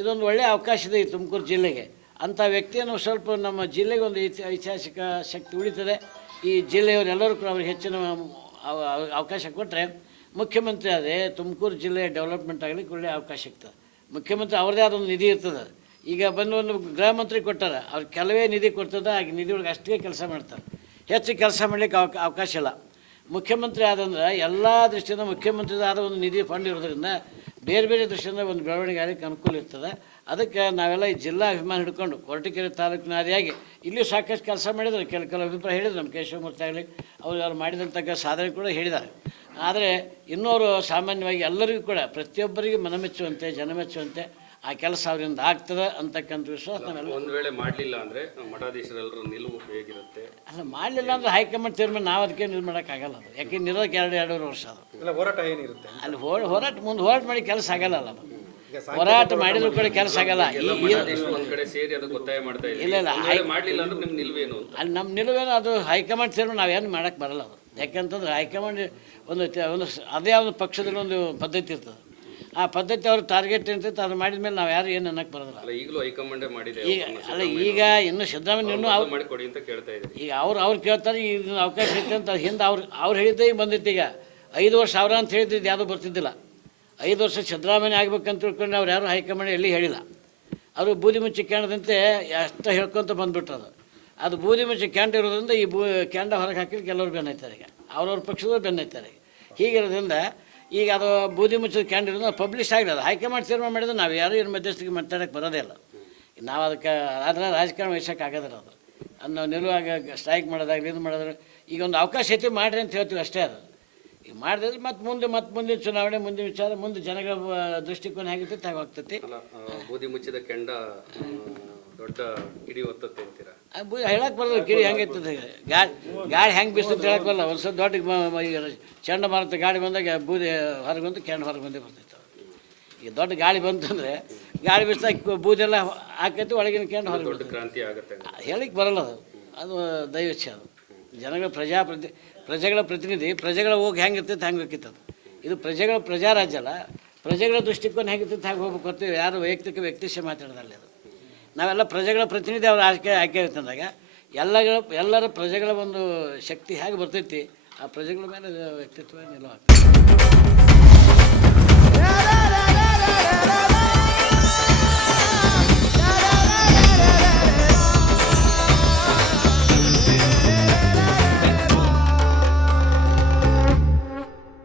ಇದೊಂದು ಒಳ್ಳೆಯ ಅವಕಾಶ ಇದೆ ಈ ತುಮಕೂರು ಜಿಲ್ಲೆಗೆ. ಅಂಥ ವ್ಯಕ್ತಿಯನ್ನು ಸ್ವಲ್ಪ ನಮ್ಮ ಜಿಲ್ಲೆಗೆ ಒಂದು ಐತಿಹಾಸಿಕ ಶಕ್ತಿ ಉಳಿತದೆ. ಈ ಜಿಲ್ಲೆಯವರೆಲ್ಲರೂ ಕೂಡ ಅವ್ರಿಗೆ ಹೆಚ್ಚಿನ ಅವಕಾಶ ಕೊಟ್ಟರೆ ಮುಖ್ಯಮಂತ್ರಿ ಆದರೆ ತುಮಕೂರು ಜಿಲ್ಲೆಯ ಡೆವಲಪ್ಮೆಂಟ್ ಆಗಲಿಕ್ಕೆ ಒಳ್ಳೆಯ ಅವಕಾಶ ಸಿಗ್ತದೆ. ಮುಖ್ಯಮಂತ್ರಿ ಅವ್ರದ್ದೇ ಆದ ಒಂದು ನಿಧಿ ಇರ್ತದೆ. ಈಗ ಬಂದು ಒಂದು ಗೃಹ ಮಂತ್ರಿ ಕೊಟ್ಟಾರೆ, ಅವ್ರು ಕೆಲವೇ ನಿಧಿ ಕೊಡ್ತದೆ, ಆ ನಿಧಿ ಒಳಗೆ ಅಷ್ಟೇ ಕೆಲಸ ಮಾಡ್ತಾರೆ, ಹೆಚ್ಚು ಕೆಲಸ ಮಾಡಲಿಕ್ಕೆ ಅವಕಾಶ ಇಲ್ಲ. ಮುಖ್ಯಮಂತ್ರಿ ಆದಂದ್ರೆ ಎಲ್ಲ ದೃಷ್ಟಿಯಿಂದ ಮುಖ್ಯಮಂತ್ರಿದಾದ ಒಂದು ನಿಧಿ ಫಂಡ್ ಇರೋದ್ರಿಂದ ಬೇರೆ ಬೇರೆ ದೃಷ್ಟಿಯಿಂದ ಒಂದು ಬೆಳವಣಿಗೆ ಆಗಲಿಕ್ಕೆ ಅನುಕೂಲ ಇರ್ತದೆ. ಅದಕ್ಕೆ ನಾವೆಲ್ಲ ಈ ಜಿಲ್ಲಾ ಅಭಿಮಾನ ಹಿಡ್ಕೊಂಡು ಕೊರಟಗೆರೆ ತಾಲೂಕಿನ ಆದಿಯಾಗಿ ಇಲ್ಲಿ ಸಾಕಷ್ಟು ಕೆಲಸ ಮಾಡಿದ್ದಾರೆ. ಕೆಲವು ಅಭಿಪ್ರಾಯ ಹೇಳಿದ್ರು, ನಮ್ಮ ಕೇಶವಮೂರ್ತಿ ಆಗಲಿ ಅವ್ರು ಮಾಡಿದಂಥ ಸಾಧನೆ ಕೂಡ ಹೇಳಿದ್ದಾರೆ. ಆದರೆ ಇನ್ನೂರು ಸಾಮಾನ್ಯವಾಗಿ ಎಲ್ಲರಿಗೂ ಕೂಡ ಪ್ರತಿಯೊಬ್ಬರಿಗೂ ಮನಮೆಚ್ಚುವಂತೆ ಜನ ಮೆಚ್ಚುವಂತೆ ಆ ಕೆಲಸ ಅವರಿಂದ ಆಗ್ತದೆ ಅಂತಕ್ಕಂಥ ವಿಶ್ವಾಸ ನಾವೆಲ್ಲ. ಒಂದು ವೇಳೆ ಮಾಡಲಿಲ್ಲ ಅಂದರೆ ಮಠಾಧೀಶರೆಲ್ಲರೂ ನಿಲುವು ಹೇಗಿರುತ್ತೆ? ಅಲ್ಲ, ಮಾಡಲಿಲ್ಲ ಅಂದರೆ ಹೈಕಮಾಂಡ್ ತೀರ್ಮಾನ, ನಾವು ಅದಕ್ಕೆ ನಿಲ್ ಮಾಡೋಕ್ಕಾಗಲ್ಲ. ಅದು ಯಾಕೆ ನಿರೋಧಕ್ಕೆ ಎರಡೂವರೆ ವರ್ಷ ಅದು ಹೋರಾಟ ಏನಿರುತ್ತೆ ಅಲ್ಲಿ ಹೋರಾಟ ಮುಂದೆ ಹೋರಾಟ ಮಾಡಿ ಕೆಲಸ ಆಗಲ್ಲ. ಅದು ಹೋರಾಟ ಮಾಡಿದ್ರು ಕೂಡ ಕೆಲಸ ಆಗಲ್ಲ. ಒಂದ್ ಕಡೆ ಸೇರಿ ಅದಕ್ಕೆ ಒತ್ತಾಯ ಮಾಡ್ತಾ ಇಲ್ಲ ಮಾಡಲಿಲ್ಲ ಅಂದ್ರೆ ನಿಮ್ಮ ನಿಲುವೇನು? ಅಲ್ಲಿ ನಮ್ಮ ನಿಲುವೇನು ಅದು ಹೈಕಮಾಂಡ್ ತೀರ್ಮಾನ ನಾವೇನು ಮಾಡೋಕ್ಕೆ ಬರಲ್ಲ. ಅದು ಯಾಕಂತಂದ್ರೆ ಹೈಕಮಾಂಡ್ ಒಂದು ಅದೇ ಒಂದು ಪಕ್ಷದಲ್ಲಿ ಒಂದು ಪದ್ಧತಿ ಇರ್ತದೆ. ಆ ಪದ್ಧತಿ ಅವ್ರ ಟಾರ್ಗೆಟ್ ಇರ್ತೈತೆ, ಅದು ಮಾಡಿದ ಮೇಲೆ ನಾವು ಯಾರು ಏನು ಅನ್ನಕ್ಕೆ ಬರೋದಿಲ್ಲ. ಈಗಲೂ ಹೈಕಮಾಂಡೇ ಮಾಡಿದೆ. ಈಗ ಇನ್ನು ಸಿದ್ದರಾಮಯ್ಯ ಇನ್ನೂ ಮಾಡಿಕೊಡಿ ಅಂತ ಕೇಳ್ತಾ ಇದ್ದಾರೆ. ಈಗ ಅವ್ರು ಕೇಳ್ತಾರೆ, ಈಗ ಅವಕಾಶ ಐತೆ ಅಂತ ಹಿಂದೆ ಅವ್ರು ಹೇಳಿದ್ದೆ ಈಗ ಬಂದಿತ್ತು. ಈಗ 5 ವರ್ಷ ಅವ್ರ ಅಂತ ಹೇಳಿದ್ದು ಯಾವುದೂ ಬರ್ತಿದ್ದಿಲ್ಲ. 5 ವರ್ಷ ಸಿದ್ದರಾಮಯ್ಯ ಆಗ್ಬೇಕಂತ ತಿಳ್ಕೊಂಡು ಅವ್ರು ಯಾರು ಹೈಕಮಾಂಡ್ ಎಲ್ಲಿ ಹೇಳಿಲ್ಲ. ಅವರು ಬೂದಿ ಮುಚ್ಚಿ ಕ್ಯಾಂಡದಂತೆ ಅಷ್ಟು ಹೇಳ್ಕೊತ ಬಂದುಬಿಟ್ಟದು. ಅದು ಬೂದಿ ಮುಚ್ಚಿ ಕ್ಯಾಂಡ್ ಇರೋದ್ರಿಂದ ಈ ಕ್ಯಾಂಡ ಹೊರಗೆ ಹಾಕಿದ್ರೆ ಕೆಲವರು ಬೆನ್ನೈತಾರೆ. ಈಗ ಅವ್ರವ್ರ ಪಕ್ಷದವ್ರು ಬೆನ್ನೈತಾರೆ. ಹೀಗಿರೋದ್ರಿಂದ ಈಗ ಅದು ಬೂದಿ ಮುಚ್ಚಿದ ಕ್ಯಾಂಡ್ ಇರೋದು ಪಬ್ಲಿಷ್ ಆಗಿರೋದು. ಹೈಕಮಾಂಡ್ ತೀರ್ಮಾನ ಮಾಡಿದ್ರೆ ನಾವು ಯಾರು ಏನು ಮಧ್ಯಸ್ಥಿಗೆ ಮಾತಾಡೋಕ್ಕೆ ಬರೋದೇ ಇಲ್ಲ. ನಾವು ಅದಕ್ಕೆ ಅದರ ರಾಜಕಾರಣ ವಹಿಸೋಕೆ ಆಗೋದಿಲ್ಲ. ಅದು ನಾವು ನಿಲ್ಲುವಾಗ ಸ್ಟ್ರೈಕ್ ಮಾಡೋದಾಗಲಿ ಇದು ಮಾಡಿದ್ರೆ ಈಗ ಒಂದು ಅವಕಾಶ ಐತಿ ಮಾಡಿರಿ ಅಂತ ಹೇಳ್ತೀವಿ ಅಷ್ಟೇ. ಅದು ಈಗ ಮಾಡಿದ್ರೆ ಮತ್ತೆ ಮುಂದಿನ ಚುನಾವಣೆ, ಮುಂದಿನ ವಿಚಾರ, ಮುಂದೆ ಜನಗಳ ದೃಷ್ಟಿಕೋನ ಹೇಗಿರ್ತೈತೆ ಹಾಗಾಗ್ತೈತಿ. ಬೂದಿ ಮುಚ್ಚಿದ ಕೆಂಡ ದೊಡ್ಡ ಕಿಡಿ ಹೊತ್ತತ್ತೆ ಅಂತೀರಾ? ಹೇಳಕ್ಕೆ ಬರೋದು ಕಿಡಿ ಹೆಂಗೈತದೆ, ಗಾಳಿ ಹೆಂಗೆ ಬೀಸ್ತಂತ ಹೇಳಕ್ಕೆ ಬರಲ್ಲ. ಒಂದು ಸ್ವಲ್ಪ ದೊಡ್ಡ ಚಂಡಮಾರುತ ಗಾಳಿ ಬಂದಾಗ ಬೂದಿ ಹೊರಗೆ ಬಂದು ಕೆಂಡ ಹೊರಗೆ ಬಂದೇ ಬರ್ತೈತೆ. ಈಗ ದೊಡ್ಡ ಗಾಳಿ ಬಂತಂದರೆ ಗಾಳಿ ಬೀಸ್ದಾಗ ಬೂದೆಲ್ಲ ಹಾಕೈತಿ, ಒಳಗಿನ ಕೆಂಡ ಹೊರಗೆ ದೊಡ್ಡ ಕ್ರಾಂತಿ ಆಗುತ್ತೆ. ಹೇಳಿಕ್ಕೆ ಬರಲ್ಲ. ಅದು ದೈವಚ್ಛ. ಅದು ಜನಗಳ ಪ್ರಜೆಗಳ ಪ್ರತಿನಿಧಿ, ಪ್ರಜೆಗಳ ಹೋಗಿ ಹೆಂಗಿರ್ತೈತೆ ಹಂಗೆ ಬೇಕಿತ್ತು. ಇದು ಪ್ರಜಾರಾಜ್ಯ ಅಲ್ಲ. ಪ್ರಜೆಗಳ ದೃಷ್ಟಿಕೋನ ಹೇಗಿರ್ತೈತೆ ಹಾಗೆ ಹೋಗ್ಬೇಕು ಹೊರ್ತೀವಿ. ಯಾರು ವ್ಯಕ್ತಿಶ ಮಾತಾಡೋದಲ್ಲ. ಅದು ನಾವೆಲ್ಲ ಪ್ರಜೆಗಳ ಪ್ರತಿನಿಧಿ ಅವ್ರು ಆಯ್ಕೆ ಅಂತಂದಾಗ ಎಲ್ಲರ ಪ್ರಜೆಗಳ ಒಂದು ಶಕ್ತಿ ಹೇಗೆ ಬರ್ತೈತಿ, ಆ ಪ್ರಜೆಗಳ ಮೇಲೆ ವ್ಯಕ್ತಿತ್ವ ನಿಲ್ಲುವಾಗ್ತದೆ.